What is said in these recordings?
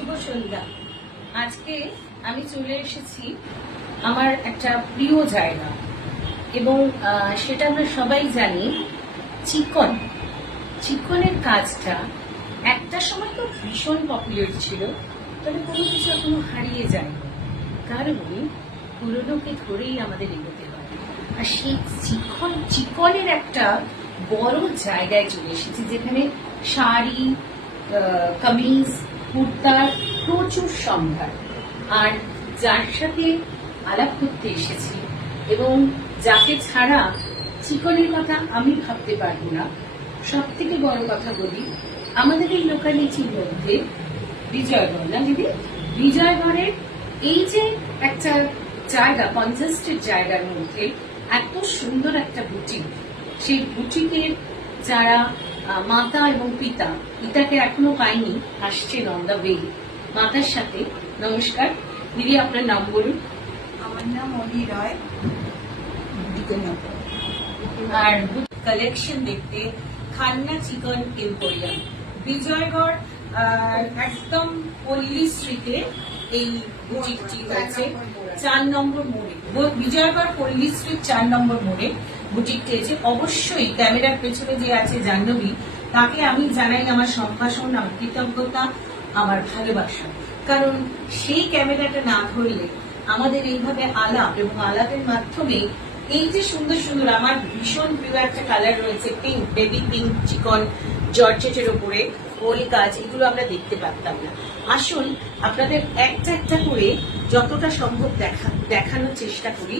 শুভ সন্ধ্যা। আজকে আমি চলে এসেছি আমার একটা প্রিয় জায়গা এবং সেটা আমরা সবাই জানি, চিকন। চিকনের কাজটা একটা সময় তো ভীষণ পপুলার ছিল, তবে কোনো কিছু এখনো হারিয়ে যায়নি, কারণ পুরোনোকে ধরেই আমাদের এগোতে হয়। আর সেই চিকনের একটা বড় জায়গায় চলে এসেছি, যেখানে শাড়ি, কামিজ, কুর্তার প্রচুর সম্ভার। আর যার সাথে আলাপ করতে এসেছি এবং যাকে ছাড়া চিকনের কথা আমি ভাবতে পারবো না, সব থেকে বড় কথা বলি, আমাদের এই লোকালিটির মধ্যে বিজয়গড়, না দিদি, বিজয়গড়ের এই যে একটা জায়গা, কনজেস্টেড জায়গার মধ্যে এত সুন্দর একটা বুটিক, সেই বুটিকের যারা মাতা এবং পিতাকে এখনো পাইনি, আসছেন অন দ্য ওয়ে। মাতার সাথে নমস্কার দিদি, আপনার নাম বলুন। আমার নাম মনি রায়। আর কালেকশন দেখতে খান্না চিকন এম্পোরিয়াম, বিজয়গড় একদম পল্লী স্ট্রিটে এই বুটিকটি হয়েছে, 4 নম্বর মোড়ে। বিজয়গড় পল্লী স্ট্রিট 4 নম্বর মোড়ে বুটিকটি আছে। অবশ্যই ক্যামেরার পেছনে যে আছে জাহ্নবী, তাকে আমি জানাই আমার সম্ভাষণ, আমার কৃতজ্ঞতা, আমার ভালোবাসা, কারণ সেই ক্যামেরাটা না ধরলে আমাদের এইভাবে আলাপ এবং আলাপের মাধ্যমে এই যে সুন্দর সুন্দর, আমার ভীষণ প্রিয় একটা কালার রয়েছে পিঙ্ক, বেবি পিঙ্ক, চিকন জর্জেটের উপরে গোল কাজ, এগুলো আমরা দেখতে পারতাম না। আসুন আপনাদের একটা একটা করে যতটা সম্ভব দেখানোর চেষ্টা করি।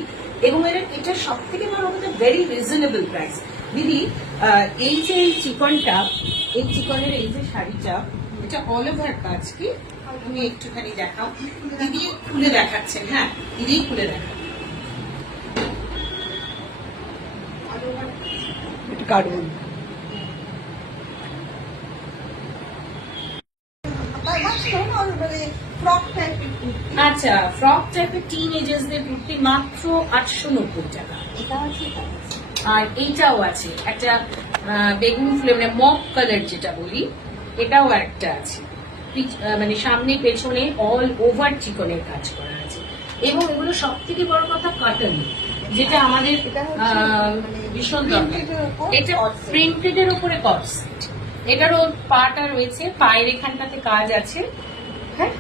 এবং এটা সব থেকে বড় কথা, ভেরি রিজনেবল প্রাইস। দিদি, এই যে চিকনটা, এই চিকনের এই যে শাড়িটা, এটা অল ওভার কাজ কি? তুমি একটুখানি দেখাও। দিদি খুলে দেখাচ্ছেন। হ্যাঁ, দিদি খুলে দেখাও। কারণ আচ্ছা, ফ্রক টাইপের টিন এজার্সদের কুর্তি মাত্র 890 টাকা। আর এইটাও আছে একটা বেগুন ফুলে, মানে মপ কালার যেটা বলি, এটাও একটা আছে, মানে সামনে পেছনে অল ওভার চিকনের কাজ করা আছে। এবং এগুলো সব থেকে বড় কথা কটন, যেটা আমাদের ভীষণ দরকার। এটা প্রিন্টেড এর উপরে কটসেট, এটারও পাটা রয়েছে, পায়ের এখানটাতে কাজ আছে। হ্যাঁ,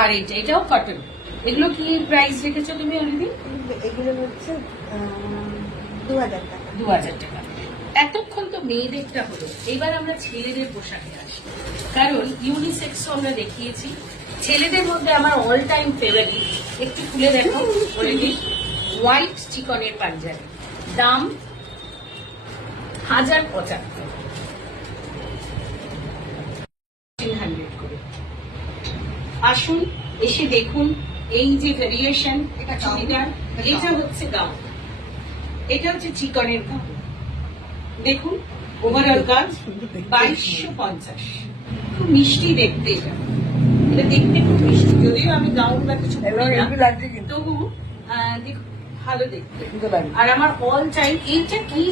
আর এটাও কটন। এগুলো কি প্রাইস রেখেছো তুমি অলরেডি? এগুলো হচ্ছে 2000 টাকা। 2000 টাকা। এতক্ষণ তো মেয়েদেরটা হলো, এবার আমরা ছেলেদের পোশাকে আসি, কারণ ইউনিসেক্সও আমরা দেখিয়েছি। ছেলেদের মধ্যে আমার অল টাইম ফেভারিট, একটু খুলে দেখো অলরেডি, হোয়াইট চিকনের পাঞ্জাবি, দাম 1075 করে। আসুন এসে দেখুন এই যে ভেরিয়েশন, এটা হচ্ছে গাউন, এটা হচ্ছে চিকনের গাউন। দেখুন ওভারঅল কাজ 2250। খুব মিষ্টি দেখতে, এটা দেখতে খুব মিষ্টি, যদিও আমি গাউন বা কিছু তবু দেখুন ভালো দেখতে। আর আমার অল টাইম, এইটা কি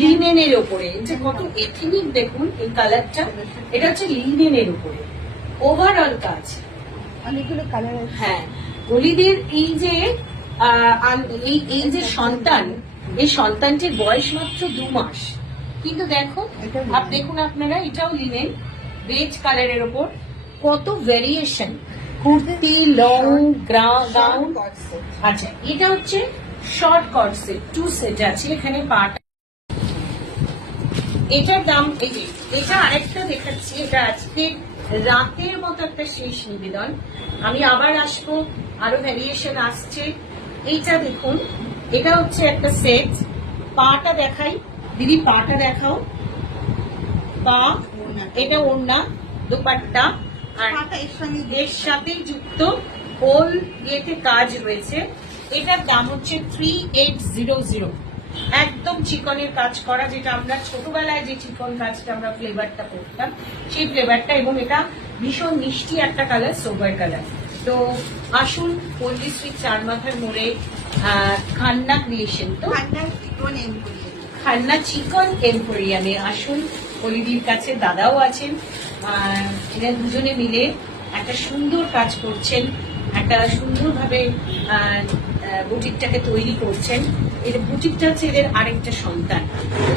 লিনেনের ওপরে, এটা কত এথনিক দেখুন এই কালারটা, এটা হচ্ছে লিনেনের উপরে ওভারঅল কাজ, অনেকগুলো কালার আছে। হ্যাঁ, অলিদের এই যে এই যে সন্তান, এই সন্তানটির বয়স মাত্র 2 মাস, কিন্তু দেখো দেখুন আপনারা, এটাও লিনেন, বেজ কালারের ওপর, কত ভেরিয়েশন, কুর্তি, লং গাউন। আচ্ছা, এটা হচ্ছে শর্ট কট সেট, 2 সেট আছে এখানে পাটা। এটার দাম, এই যে এটা আরেকটা দেখাচ্ছি, এটা আজকে রাতের মতো একটা শেষ নিবেদন, আমি আবার আসবো, আরো ভ্যারিয়েশন আসছে। এইটা দেখুন, এটা হচ্ছে একটা সেট, পাটা দেখাই দিদি, পাটা দেখাও, পা, এটা ওড়না, দোপাট্টা, আর এর সাথে যুক্ত হোল ইয়েতে কাজ রয়েছে। এটার দাম হচ্ছে 3800, একদম চিকনের কাজ করা, যেটা আমরা ছোটবেলায় যে চিকন কাজটা আমরা ফ্লেভারটা করতাম, সেই ফ্লেভারটা। এবং এটা ভীষণ মিষ্টি একটা কালার, সোবার কালার। তো আসুন পল্লী স্ট্রিট 4 মাথার মোড়ে খান্না ক্রিয়েশন, তো খান্না চিকন এম্পোরিয়ামে আসুন। অলিদির কাছে দাদাও আছেন, এরা দুজনে মিলে একটা সুন্দর কাজ করছেন, একটা সুন্দরভাবে বুটিকটাকে তৈরি করছেন। এর বুটিকটা হচ্ছে এদের আরেকটা সন্তান।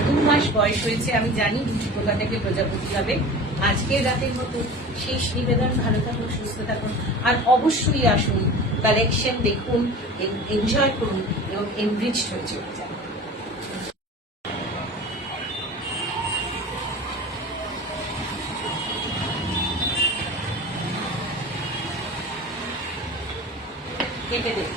2 মাস বয়স হয়েছে, আমি জানি দুটি পোকা থেকে প্রজাপতি হবে। আজকের রাতের মতো শেষ নিবেদন, ভালো থাকুন, সুস্থ থাকুন, আর অবশ্যই আসুন, কালেকশন দেখুন, এনজয় করুন এবং এনরিচড হয়ে চলে যান। কেটে দেন।